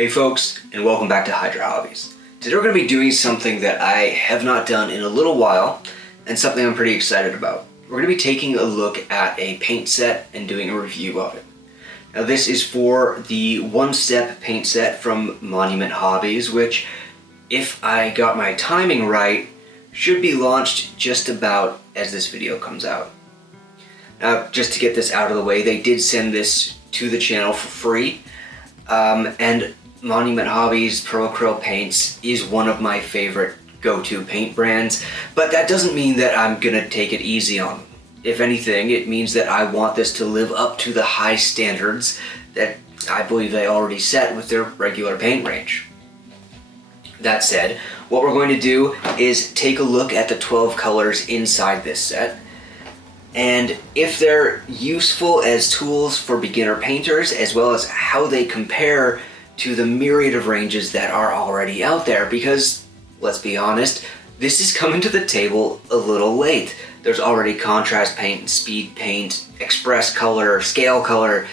Hey folks, and welcome back to Hydra Hobbies. Today we're going to be doing something that I have not done in a little while, and something I'm pretty excited about. We're going to be taking a look at a paint set and doing a review of it. Now this is for the one-step paint set from Monument Hobbies, which, if I got my timing right, should be launched just about as this video comes out. Now, just to get this out of the way, they did send this to the channel for free, and Monument Hobbies Pro Acrylic Paints is one of my favorite go-to paint brands, but that doesn't mean that I'm gonna take it easy on them. If anything, it means that I want this to live up to the high standards that I believe they already set with their regular paint range. That said, what we're going to do is take a look at the 12 colors inside this set, and if they're useful as tools for beginner painters, as well as how they compare to the myriad of ranges that are already out there, because, let's be honest, this is coming to the table a little late. There's already contrast paint, speed paint, XPress Color, scale color,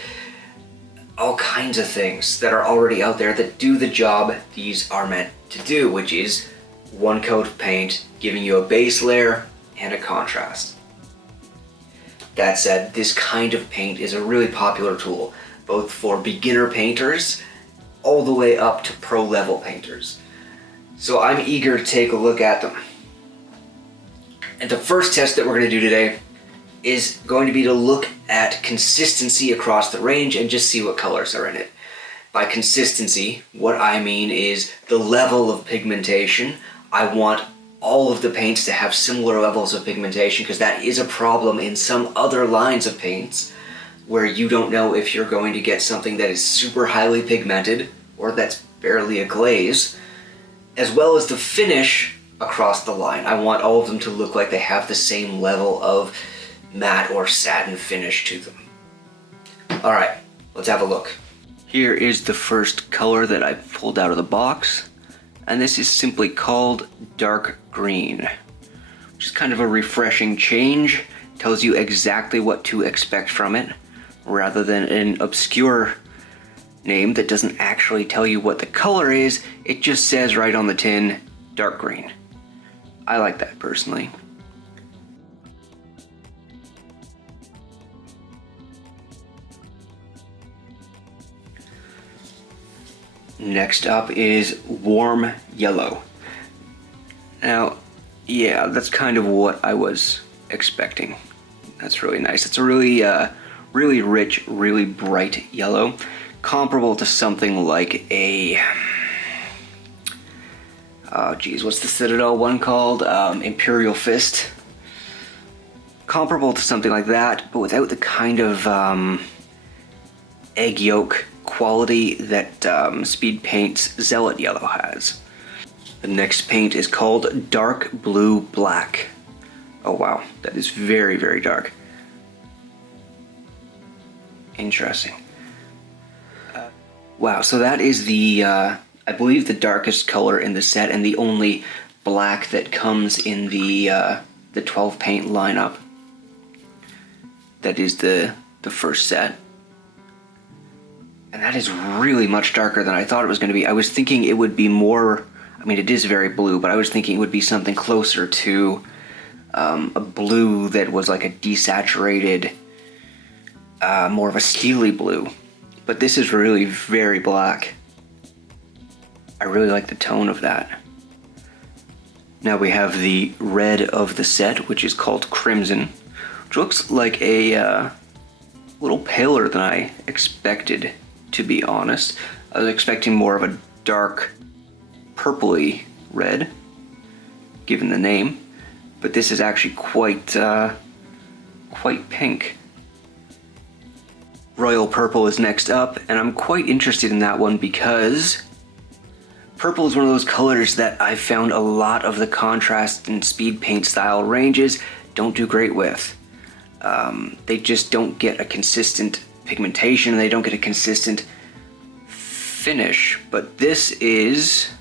all kinds of things that are already out there that do the job these are meant to do, which is one coat of paint, giving you a base layer and a contrast. That said, this kind of paint is a really popular tool, both for beginner painters all the way up to pro level painters. So I'm eager to take a look at them. And the first test that we're going to do today is going to be to look at consistency across the range and just see what colors are in it. By consistency, what I mean is the level of pigmentation. I want all of the paints to have similar levels of pigmentation, because that is a problem in some other lines of paints where you don't know if you're going to get something that is super highly pigmented or that's barely a glaze, as well as the finish across the line. I want all of them to look like they have the same level of matte or satin finish to them. Alright, let's have a look. Here is the first color that I've pulled out of the box, and this is simply called Dark Green, which is kind of a refreshing change. Tells you exactly what to expect from it, rather than an obscure name that doesn't actually tell you what the color is. It just says right on the tin, dark green. I like that personally. Next up is warm yellow. Now, yeah, that's kind of what I was expecting. That's really nice. It's a really rich, really bright yellow, comparable to something like a, oh geez, what's the Citadel one called? Imperial Fist. Comparable to something like that, but without the kind of egg yolk quality that Speed Paint's Zealot Yellow has. The next paint is called Dark Blue Black. Oh wow, that is very, very dark. Interesting. Wow, so that is the, I believe, the darkest color in the set, and the only black that comes in the 12 paint lineup. That is the first set. And that is really much darker than I thought it was going to be. I was thinking it would be more, I mean, it is very blue, but I was thinking it would be something closer to a blue that was like a desaturated, more of a steely blue. But this is really very black. I really like the tone of that. Now we have the red of the set, which is called Crimson, which looks like a little paler than I expected, to be honest. I was expecting more of a dark purpley red, given the name, but this is actually quite pink. Royal Purple is next up, and I'm quite interested in that one because purple is one of those colors that I've found a lot of the contrast and speed paint style ranges don't do great with. They just don't get a consistent pigmentation, they don't get a consistent finish, but this is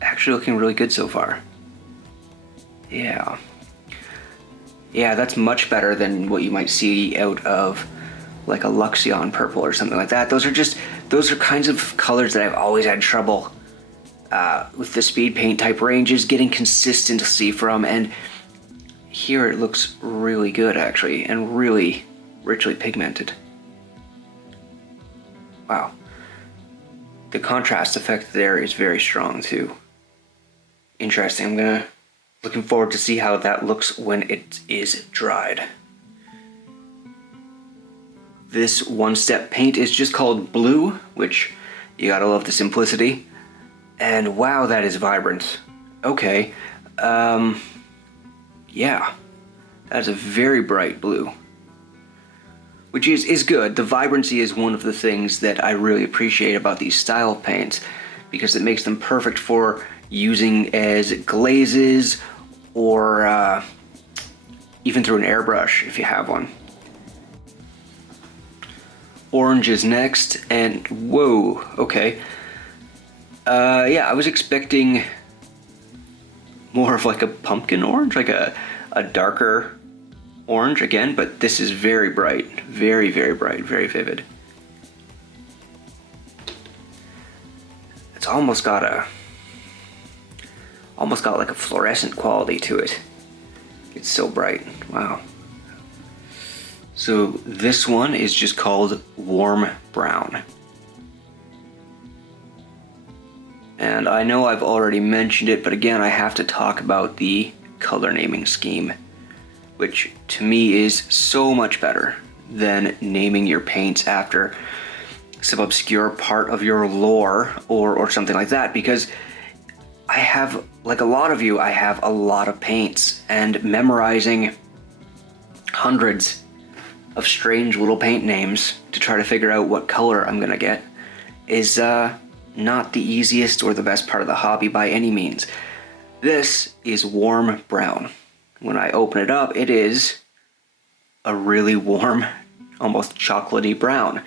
actually looking really good so far. Yeah, that's much better than what you might see out of like a Luxion purple or something like that. Those are just those are kinds of colors that I've always had trouble with the speed paint type ranges getting consistency from, and here it looks really good actually, and really richly pigmented. Wow. The contrast effect there is very strong too. Interesting. Looking forward to see how that looks when it is dried. This one-step paint is just called Blue, which you gotta love the simplicity. And wow, that is vibrant. Okay, yeah, that's a very bright blue, which is good. The vibrancy is one of the things that I really appreciate about these style paints, because it makes them perfect for using as glazes or even through an airbrush if you have one. Orange is next, and whoa, okay. Yeah, I was expecting more of like a pumpkin orange, like a darker orange again, but this is very bright, very, very bright, very vivid. It's almost got like a fluorescent quality to it. It's so bright, wow. So this one is just called Warm Brown. And I know I've already mentioned it, but again, I have to talk about the color naming scheme, which to me is so much better than naming your paints after some obscure part of your lore or something like that, because I have, like a lot of you, I have a lot of paints, and memorizing hundreds of strange little paint names to try to figure out what color I'm gonna get is not the easiest or the best part of the hobby by any means. This is Warm Brown. When I open it up, it is a really warm, almost chocolatey brown.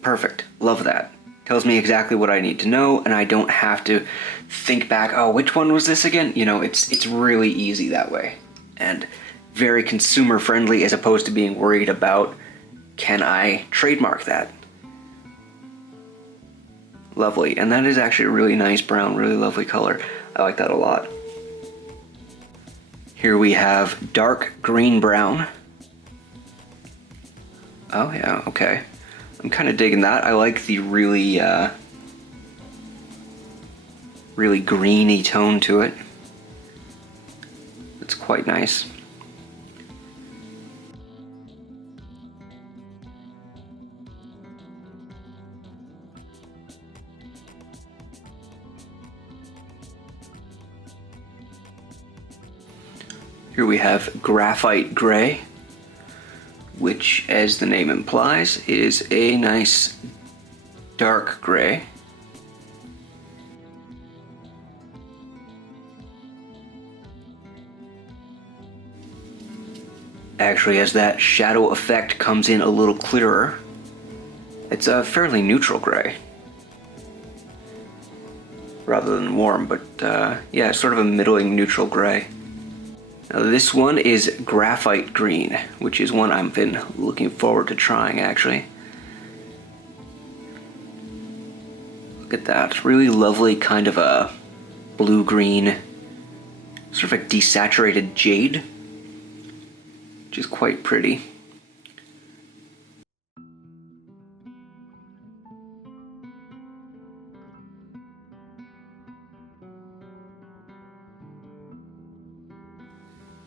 Perfect, love that. Tells me exactly what I need to know, and I don't have to think back, oh, which one was this again? You know, it's really easy that way. And very consumer friendly, as opposed to being worried about, can I trademark that? Lovely, and that is actually a really nice brown, really lovely color. I like that a lot. Here we have dark green brown. Oh yeah, okay. I'm kind of digging that. I like the really, really greeny tone to it. It's quite nice. Here we have graphite gray, which, as the name implies, is a nice dark gray. Actually, as that shadow effect comes in a little clearer, it's a fairly neutral gray. Rather than warm, but yeah, sort of a middling neutral gray. Now this one is graphite green, which is one I've been looking forward to trying actually. Look at that, really lovely kind of a blue-green, sort of a desaturated jade, which is quite pretty.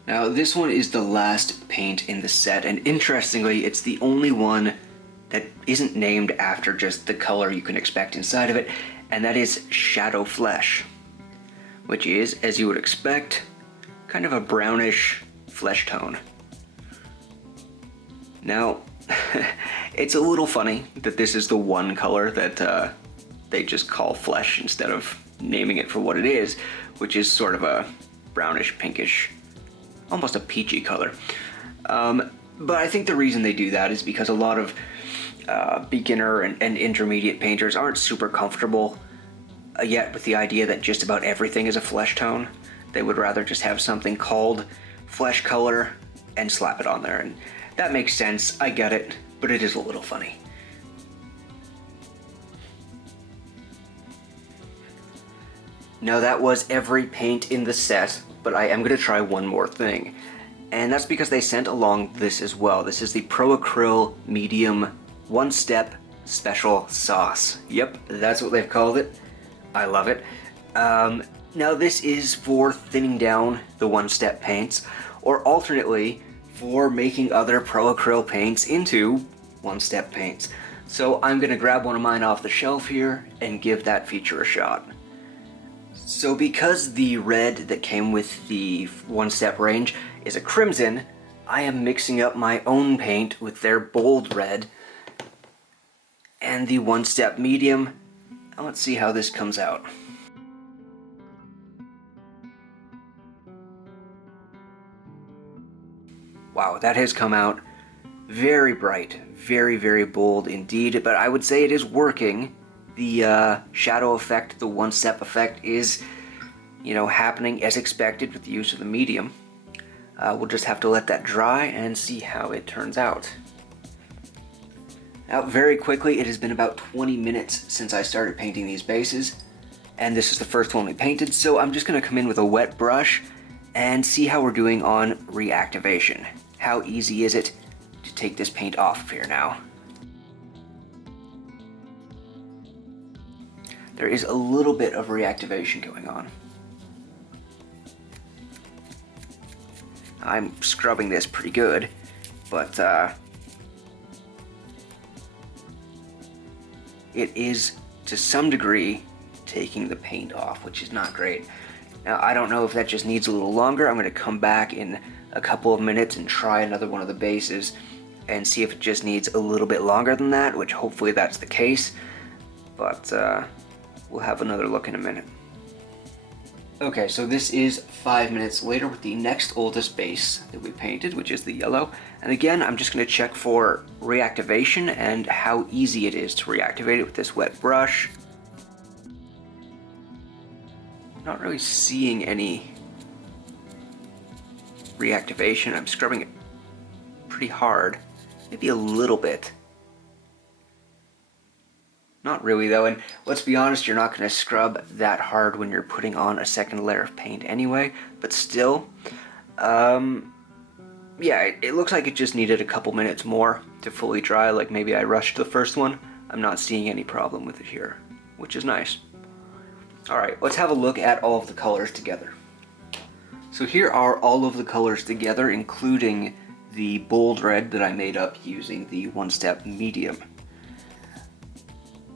Now this one is the last paint in the set, and interestingly it's the only one that isn't named after just the color you can expect inside of it, and that is Shadow Flesh, which is, as you would expect, kind of a brownish flesh tone. Now, it's a little funny that this is the one color that they just call flesh instead of naming it for what it is, which is sort of a brownish pinkish, almost a peachy color. But I think the reason they do that is because a lot of beginner and intermediate painters aren't super comfortable yet with the idea that just about everything is a flesh tone. They would rather just have something called flesh color and slap it on there, and that makes sense, I get it, but it is a little funny. Now that was every paint in the set, but I am going to try one more thing. And that's because they sent along this as well. This is the Pro Acryl Medium One-Step Special Sauce. Yep, that's what they've called it. I love it. Now this is for thinning down the one-step paints, or alternately for making other Pro Acryl paints into one-step paints. So I'm going to grab one of mine off the shelf here and give that feature a shot. So because the red that came with the one-step range is a crimson, I am mixing up my own paint with their bold red and the one-step medium. Let's see how this comes out. Wow, that has come out very bright, very, very bold indeed, but I would say it is working. The shadow effect, the one-step effect is, happening as expected with the use of the medium. We'll just have to let that dry and see how it turns out. Now, very quickly, it has been about 20 minutes since I started painting these bases, and this is the first one we painted, so I'm just going to come in with a wet brush and see how we're doing on reactivation. How easy is it to take this paint off of here now? There is a little bit of reactivation going on. I'm scrubbing this pretty good, but it is to some degree taking the paint off, which is not great. Now I don't know if that just needs a little longer. I'm going to come back in a couple of minutes and try another one of the bases and see if it just needs a little bit longer than that, which hopefully that's the case, but we'll have another look in a minute. Okay, so this is 5 minutes later with the next oldest base that we painted, which is the yellow. And again, I'm just going to check for reactivation and how easy it is to reactivate it with this wet brush. Not really seeing any reactivation. I'm scrubbing it pretty hard, maybe a little bit. Not really though, and let's be honest, you're not going to scrub that hard when you're putting on a second layer of paint anyway, but still, yeah, it looks like it just needed a couple minutes more to fully dry, like maybe I rushed the first one. I'm not seeing any problem with it here, which is nice. Alright, let's have a look at all of the colors together. So here are all of the colors together, including the bold red that I made up using the one-step medium.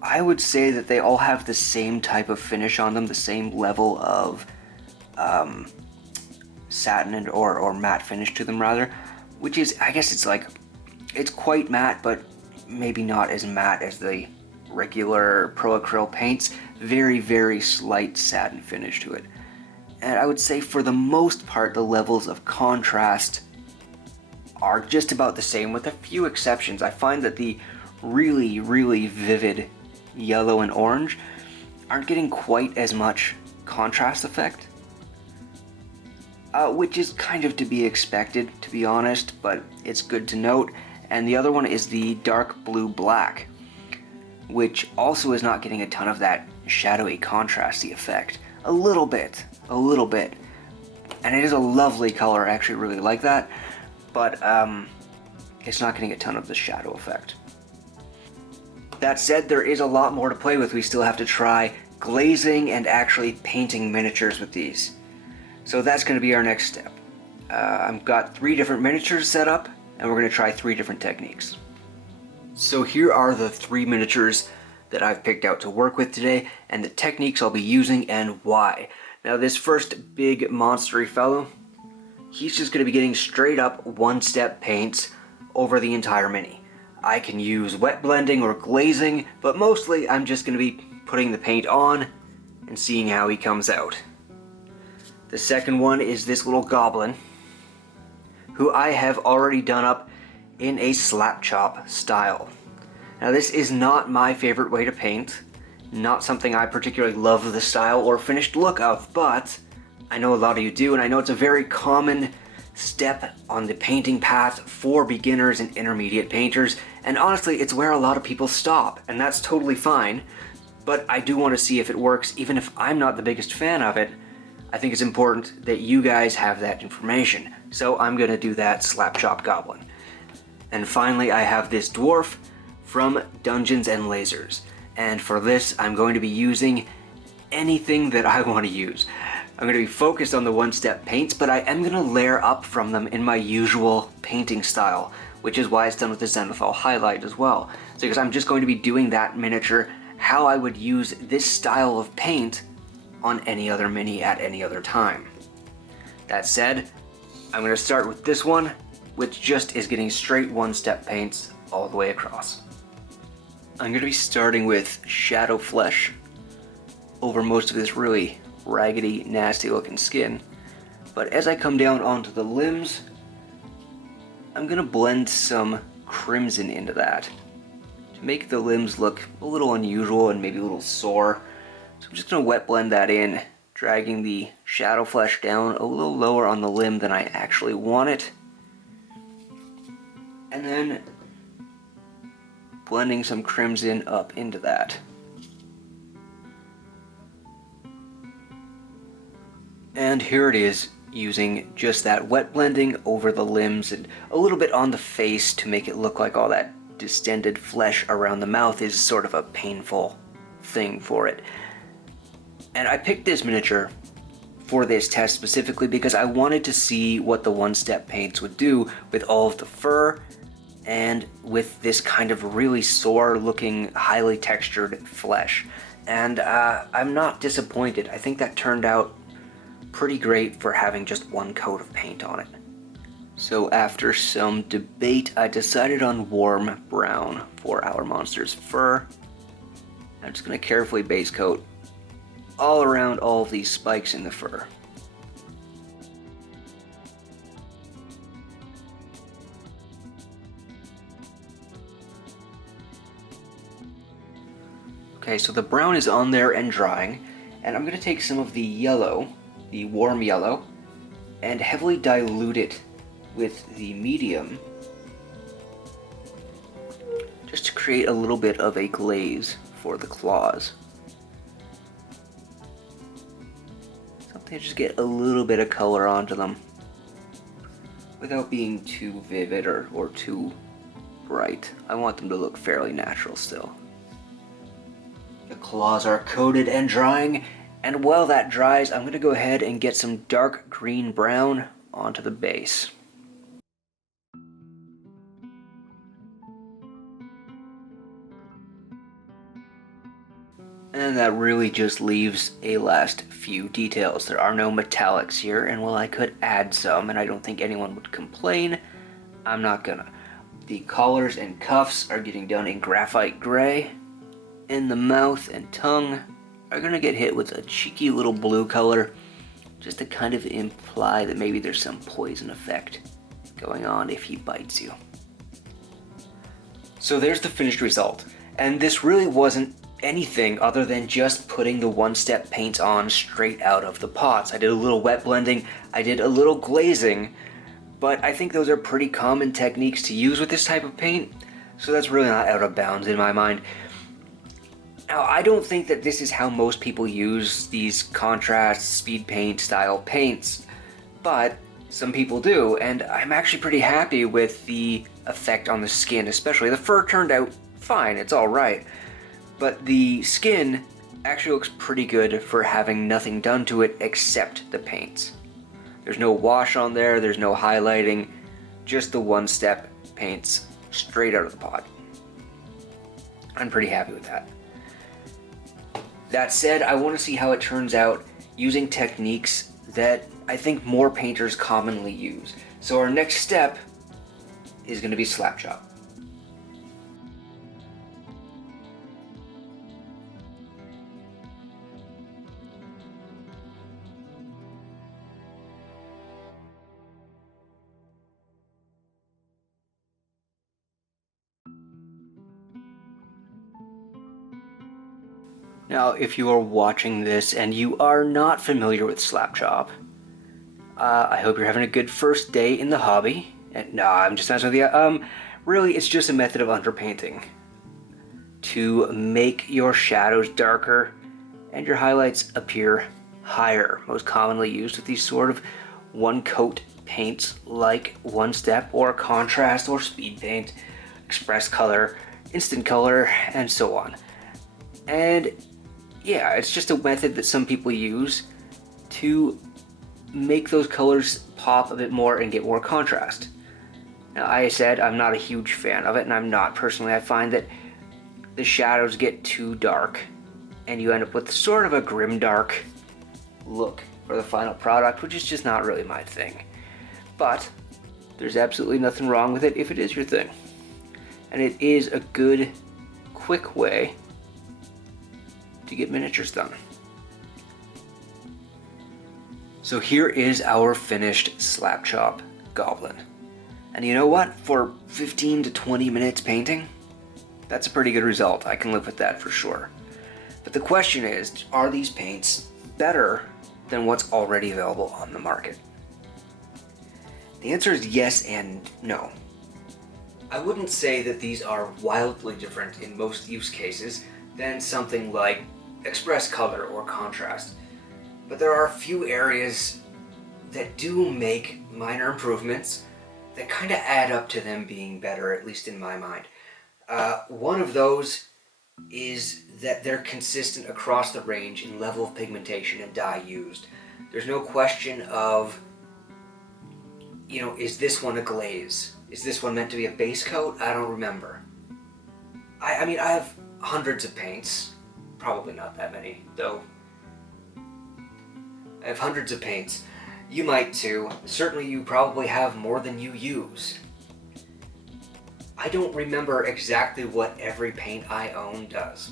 I would say that they all have the same type of finish on them, the same level of satin and or matte finish to them rather, which is, I guess it's quite matte, but maybe not as matte as the regular Pro Acryl paints. Very, very slight satin finish to it. And I would say for the most part, the levels of contrast are just about the same, with a few exceptions. I find that the really, really vivid yellow and orange aren't getting quite as much contrast effect, which is kind of to be expected, to be honest, but it's good to note. And the other one is the dark blue black, which also is not getting a ton of that shadowy contrasty effect. A little bit, and it is a lovely color. I actually really like that, but it's not getting a ton of the shadow effect. That said, there is a lot more to play with. We still have to try glazing and actually painting miniatures with these. So that's going to be our next step. I've got 3 different miniatures set up, and we're going to try 3 different techniques. So here are the 3 miniatures that I've picked out to work with today, and the techniques I'll be using and why. Now this first big monstery fellow, he's just going to be getting straight up one-step paints over the entire mini. I can use wet blending or glazing, but mostly I'm just going to be putting the paint on and seeing how he comes out. The second one is this little goblin, who I have already done up in a slap chop style. Now this is not my favorite way to paint, not something I particularly love the style or finished look of, but I know a lot of you do, and I know it's a very common step on the painting path for beginners and intermediate painters, and honestly it's where a lot of people stop, and that's totally fine. but I do want to see if it works. Even if I'm not the biggest fan of it, I think it's important that you guys have that information. So I'm going to do that Slap Chop Goblin. And finally, I have this dwarf from Dungeons and Lasers. And for this, I'm going to be using anything that I want to use. I'm going to be focused on the one-step paints, but I am going to layer up from them in my usual painting style, which is why it's done with the zenithal highlight as well. So because I'm just going to be doing that miniature, how I would use this style of paint on any other mini at any other time. That said, I'm going to start with this one, which just is getting straight one-step paints all the way across. I'm going to be starting with Shadow Flesh over most of this really raggedy, nasty looking skin. But as I come down onto the limbs, I'm going to blend some crimson into that to make the limbs look a little unusual and maybe a little sore. So I'm just going to wet blend that in, dragging the Shadow Flesh down a little lower on the limb than I actually want it. And then blending some crimson up into that. And here it is, using just that wet blending over the limbs and a little bit on the face to make it look like all that distended flesh around the mouth is sort of a painful thing for it. And I picked this miniature for this test specifically because I wanted to see what the one-step paints would do with all of the fur and with this kind of really sore looking, highly textured flesh. And I'm not disappointed. I think that turned out pretty great for having just one coat of paint on it. So after some debate, I decided on warm brown for our monster's fur. I'm just going to carefully base coat all around all of these spikes in the fur. Okay, so the brown is on there and drying, and I'm going to take some of the yellow, the warm yellow, and heavily dilute it with the medium just to create a little bit of a glaze for the claws. Something to just get a little bit of color onto them without being too vivid or too bright. I want them to look fairly natural still. The claws are coated and drying, and while that dries, I'm going to go ahead and get some dark green brown onto the base. And that really just leaves a last few details. There are no metallics here, and while I could add some, and I don't think anyone would complain, I'm not gonna. The collars and cuffs are getting done in graphite gray, and the mouth and tongue are gonna get hit with a cheeky little blue color, just to kind of imply that maybe there's some poison effect going on if he bites you. So there's the finished result, and this really wasn't anything other than just putting the one-step paints on straight out of the pots. I did a little wet blending, I did a little glazing, but I think those are pretty common techniques to use with this type of paint, so that's really not out of bounds in my mind. Now, I don't think that this is how most people use these contrast, speed paint style paints, but some people do, and I'm actually pretty happy with the effect on the skin, especially. The fur turned out fine, it's alright, but the skin actually looks pretty good for having nothing done to it except the paints. There's no wash on there, there's no highlighting, just the one-step paints straight out of the pot. I'm pretty happy with that. That said, I want to see how it turns out using techniques that I think more painters commonly use. So our next step is going to be slap chop. Now, if you are watching this and you are not familiar with slap chop, I hope you're having a good first day in the hobby. And no, I'm just messing with you. Really, it's just a method of underpainting to make your shadows darker and your highlights appear higher. Most commonly used with these sort of one coat paints like One Step or Contrast or Speed Paint, XPress Color, Instant Color, and so on. And yeah, it's just a method that some people use to make those colors pop a bit more and get more contrast. Now, I said I'm not a huge fan of it, and I'm not personally. I find that the shadows get too dark and you end up with sort of a grimdark look for the final product, which is just not really my thing. But there's absolutely nothing wrong with it if it is your thing. And it is a good, quick way to get miniatures done. So here is our finished slap chop goblin. And you know what? For 15 to 20 minutes painting, that's a pretty good result. I can live with that for sure. But the question is, are these paints better than what's already available on the market? The answer is yes and no. I wouldn't say that these are wildly different in most use cases than something like XPress Color or Contrast, but there are a few areas that do make minor improvements that kind of add up to them being better, at least in my mind. One of those is that they're consistent across the range in level of pigmentation and dye used. There's no question of, is this one a glaze? Is this one meant to be a base coat? I don't remember. I mean, I have hundreds of paints. Probably not that many, though. I have hundreds of paints. You might too. Certainly you probably have more than you use. I don't remember exactly what every paint I own does.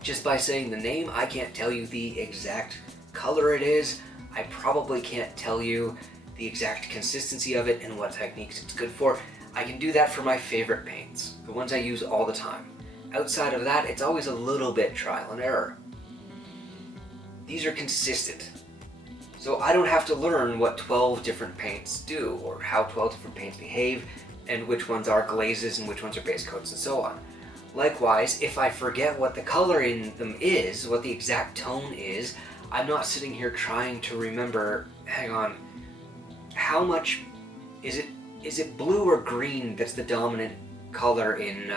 Just by saying the name, I can't tell you the exact color it is. I probably can't tell you the exact consistency of it and what techniques it's good for. I can do that for my favorite paints, the ones I use all the time. Outside of that, it's always a little bit trial and error. These are consistent. So I don't have to learn what 12 different paints do, or how 12 different paints behave, and which ones are glazes and which ones are base coats and so on. Likewise, if I forget what the color in them is, what the exact tone is, I'm not sitting here trying to remember, hang on, how much is it blue or green that's the dominant color in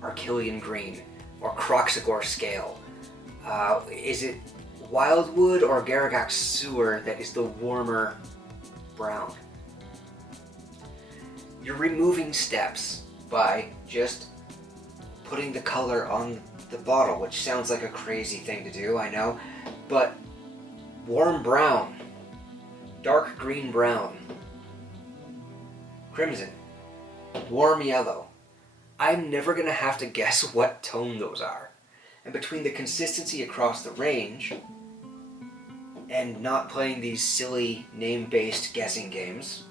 Arcillian green or Croxagore scale? Is it Wildwood or Garagax sewer that is the warmer brown? You're removing steps by just putting the color on the bottle, which sounds like a crazy thing to do, I know, but warm brown, dark green brown, crimson, warm yellow. I'm never going to have to guess what tone those are. And between the consistency across the range and not playing these silly name-based guessing games,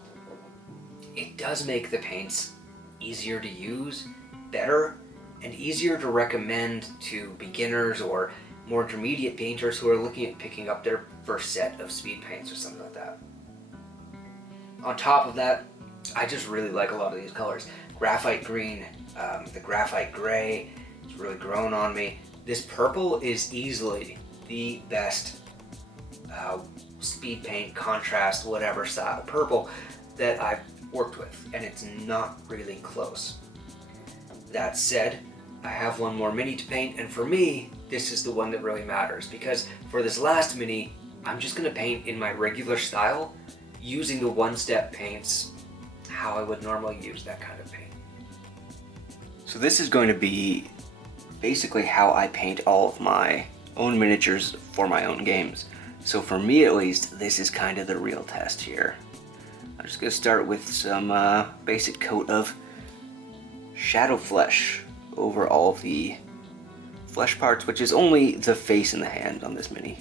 it does make the paints easier to use, better, and easier to recommend to beginners or more intermediate painters who are looking at picking up their first set of speed paints or something like that. On top of that, I just really like a lot of these colors. Graphite green, the graphite gray, it's really grown on me. This purple is easily the best speed paint, contrast, whatever style purple that I've worked with, and it's not really close. That said, I have one more mini to paint, and for me, this is the one that really matters, because for this last mini, I'm just going to paint in my regular style, using the one-step paints how I would normally use that kind of paint. So this is going to be basically how I paint all of my own miniatures for my own games. So for me at least, this is kind of the real test here. I'm just going to start with some basic coat of shadow flesh over all of the flesh parts, which is only the face and the hand on this mini.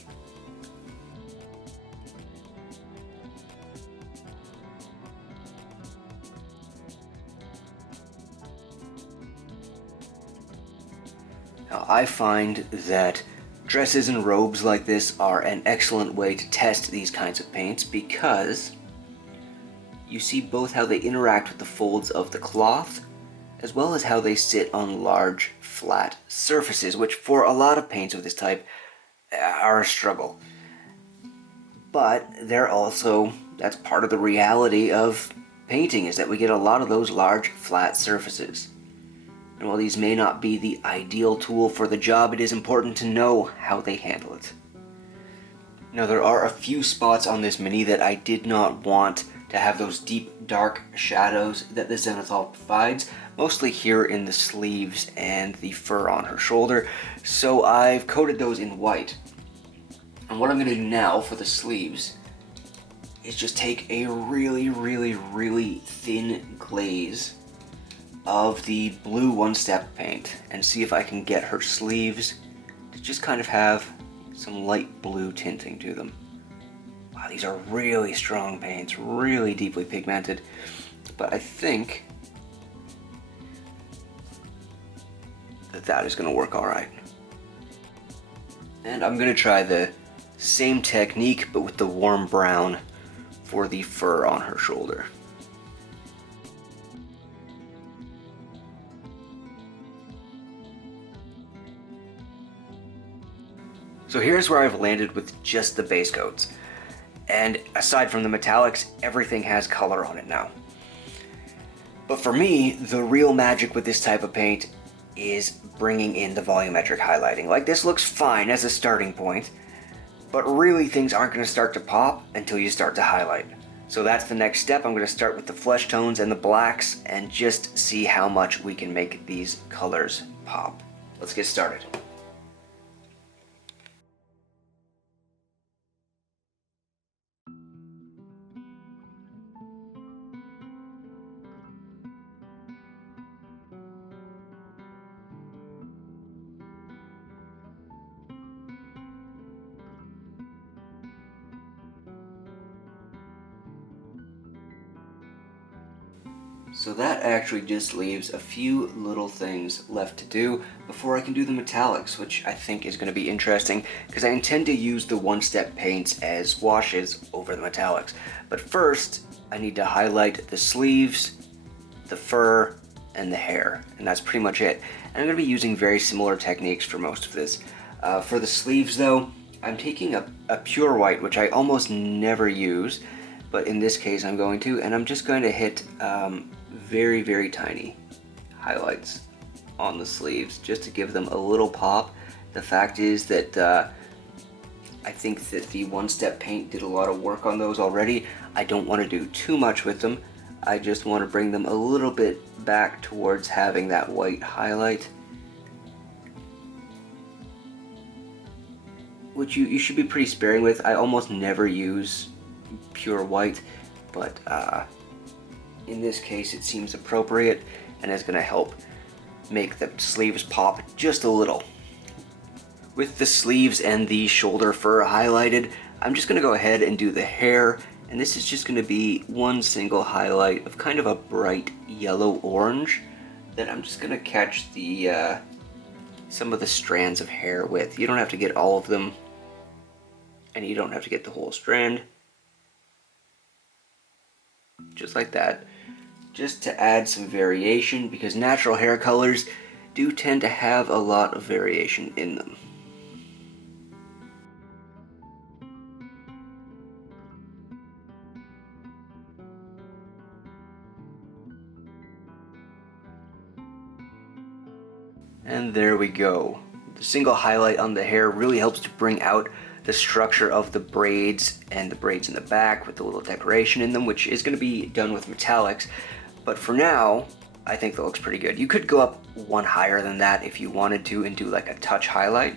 Now, I find that dresses and robes like this are an excellent way to test these kinds of paints because you see both how they interact with the folds of the cloth as well as how they sit on large, flat surfaces, which for a lot of paints of this type are a struggle. But they're also, that's part of the reality of painting, is that we get a lot of those large, flat surfaces. And while these may not be the ideal tool for the job, it is important to know how they handle it. Now, there are a few spots on this mini that I did not want to have those deep, dark shadows that the Zenithal provides, mostly here in the sleeves and the fur on her shoulder, so I've coated those in white. And what I'm going to do now for the sleeves is just take a really thin glaze of the blue one-step paint and see if I can get her sleeves to just kind of have some light blue tinting to them. Wow, these are really strong paints, really deeply pigmented, but I think that is going to work all right. And I'm going to try the same technique, but with the warm brown for the fur on her shoulder. So here's where I've landed with just the base coats. And aside from the metallics, everything has color on it now. But for me, the real magic with this type of paint is bringing in the volumetric highlighting. Like, this looks fine as a starting point, but really things aren't going to start to pop until you start to highlight. So that's the next step. I'm going to start with the flesh tones and the blacks and just see how much we can make these colors pop. Let's get started. So that actually just leaves a few little things left to do before I can do the metallics, which I think is going to be interesting because I intend to use the one-step paints as washes over the metallics. But first, I need to highlight the sleeves, the fur, and the hair, and that's pretty much it. And I'm going to be using very similar techniques for most of this. For the sleeves though, I'm taking a pure white, which I almost never use, but in this case I'm going to, and I'm just going to hit very tiny highlights on the sleeves just to give them a little pop. The fact is that I think that the one-step paint did a lot of work on those already. I don't want to do too much with them. I just want to bring them a little bit back towards having that white highlight, which you should be pretty sparing with. I almost never use pure white, but in this case it seems appropriate and is going to help make the sleeves pop just a little. With the sleeves and the shoulder fur highlighted, I'm just going to go ahead and do the hair, and this is just going to be one single highlight of kind of a bright yellow orange that I'm just going to catch the some of the strands of hair with. You don't have to get all of them, and you don't have to get the whole strand. Just like that, just to add some variation, because natural hair colors do tend to have a lot of variation in them. And there we go. The single highlight on the hair really helps to bring out the structure of the braids and the braids in the back with a little decoration in them, which is going to be done with metallics. But for now, I think that looks pretty good. You could go up one higher than that if you wanted to and do like a touch highlight,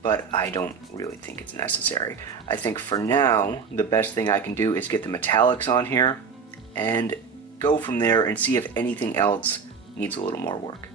but I don't really think it's necessary. I think for now, the best thing I can do is get the metallics on here and go from there and see if anything else needs a little more work.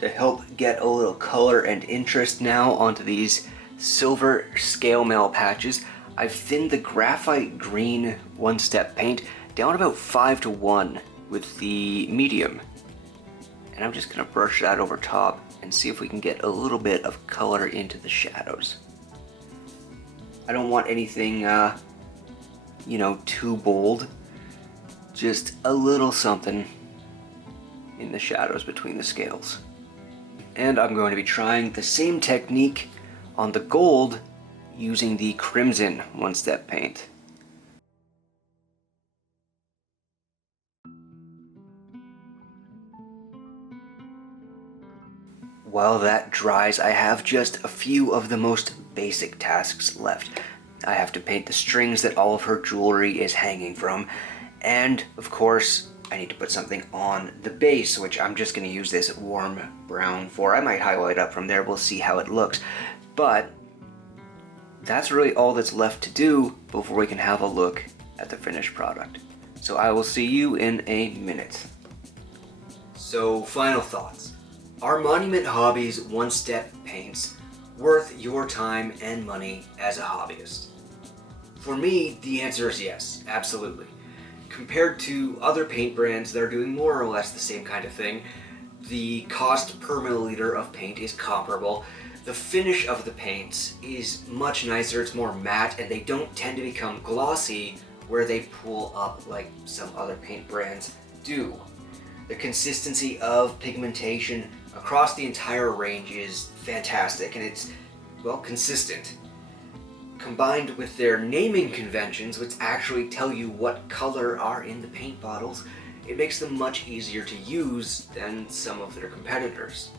To help get a little color and interest now onto these silver scale mail patches, I've thinned the graphite green one-step paint down about 5:1 with the medium. And I'm just gonna brush that over top and see if we can get a little bit of color into the shadows. I don't want anything, you know, too bold. Just a little something in the shadows between the scales. And I'm going to be trying the same technique on the gold using the crimson one-step paint. While that dries, I have just a few of the most basic tasks left. I have to paint the strings that all of her jewelry is hanging from, and of course, I need to put something on the base, which I'm just going to use this warm brown for. I might highlight up from there, we'll see how it looks. But that's really all that's left to do before we can have a look at the finished product. So I will see you in a minute. So, final thoughts. Are Monument Hobbies one-step paints worth your time and money as a hobbyist? For me, the answer is yes, absolutely. Compared to other paint brands that are doing more or less the same kind of thing, the cost per milliliter of paint is comparable. The finish of the paints is much nicer, it's more matte, and they don't tend to become glossy where they pull up like some other paint brands do. The consistency of pigmentation across the entire range is fantastic, and it's, well, consistent. Combined with their naming conventions, which actually tell you what color are in the paint bottles, it makes them much easier to use than some of their competitors.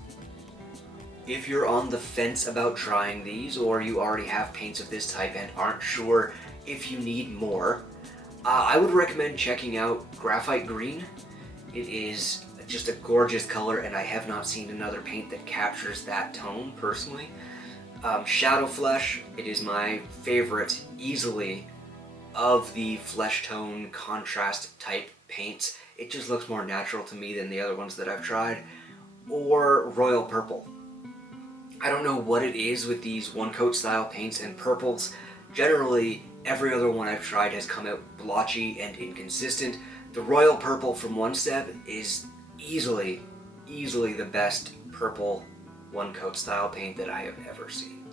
If you're on the fence about trying these, or you already have paints of this type and aren't sure if you need more, I would recommend checking out Graphite Green. It is just a gorgeous color, and I have not seen another paint that captures that tone personally. Shadow Flesh, it is my favorite easily of the flesh tone contrast type paints. It just looks more natural to me than the other ones that I've tried. Or Royal Purple. I don't know what it is with these one coat style paints and purples. Generally, every other one I've tried has come out blotchy and inconsistent. The Royal Purple from One Step is easily the best purple one coat style paint that I have ever seen.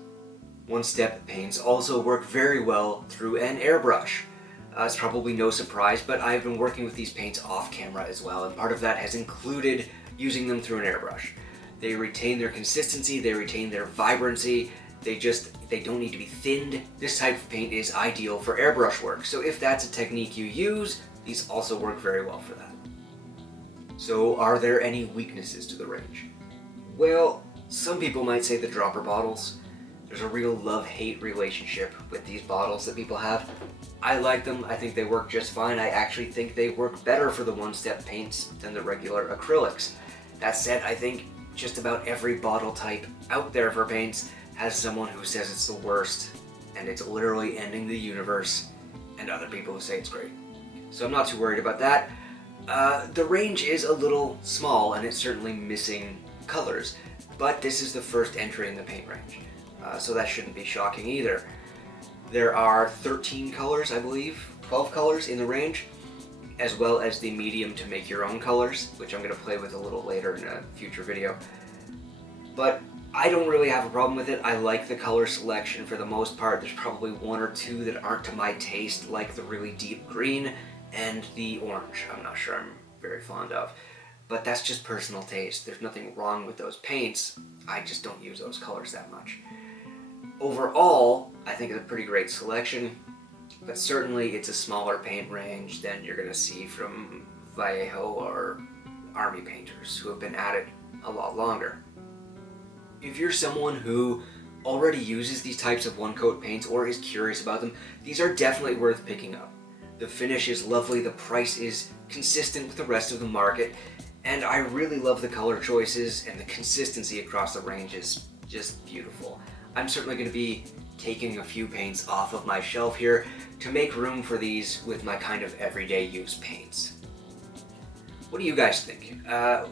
One Step paints also work very well through an airbrush. It's probably no surprise, but I've been working with these paints off camera as well, and part of that has included using them through an airbrush. They retain their consistency, they retain their vibrancy, they don't need to be thinned. This type of paint is ideal for airbrush work, so if that's a technique you use, these also work very well for that. So are there any weaknesses to the range? Well, some people might say the dropper bottles. There's a real love-hate relationship with these bottles that people have. I like them, I think they work just fine. I actually think they work better for the one-step paints than the regular acrylics. That said, I think just about every bottle type out there for paints has someone who says it's the worst, and it's literally ending the universe, and other people who say it's great. So I'm not too worried about that. The range is a little small, and it's certainly missing colors, but this is the first entry in the paint range, so that shouldn't be shocking either. There are 13 colors, I believe, 12 colors in the range, as well as the medium to make your own colors, which I'm going to play with a little later in a future video. But I don't really have a problem with it. I like the color selection for the most part. There's probably one or two that aren't to my taste, like the really deep green and the orange. I'm not sure I'm very fond of. But that's just personal taste. There's nothing wrong with those paints. I just don't use those colors that much. Overall, I think it's a pretty great selection, but certainly it's a smaller paint range than you're going to see from Vallejo or Army painters who have been at it a lot longer. If you're someone who already uses these types of one-coat paints or is curious about them, these are definitely worth picking up. The finish is lovely, the price is consistent with the rest of the market, and I really love the color choices, and the consistency across the range is just beautiful. I'm certainly going to be taking a few paints off of my shelf here to make room for these with my kind of everyday use paints. What do you guys think?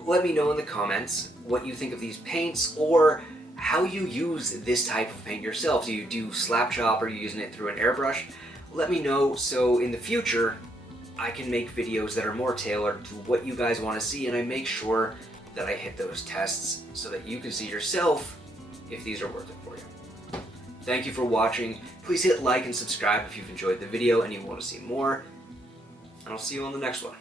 Let me know in the comments what you think of these paints, or how you use this type of paint yourself. Do you do slap chop, or are you using it through an airbrush? Let me know so in the future I can make videos that are more tailored to what you guys want to see, and I make sure that I hit those tests so that you can see yourself if these are worth it for you. Thank you for watching. Please hit like and subscribe if you've enjoyed the video and you want to see more, and I'll see you on the next one.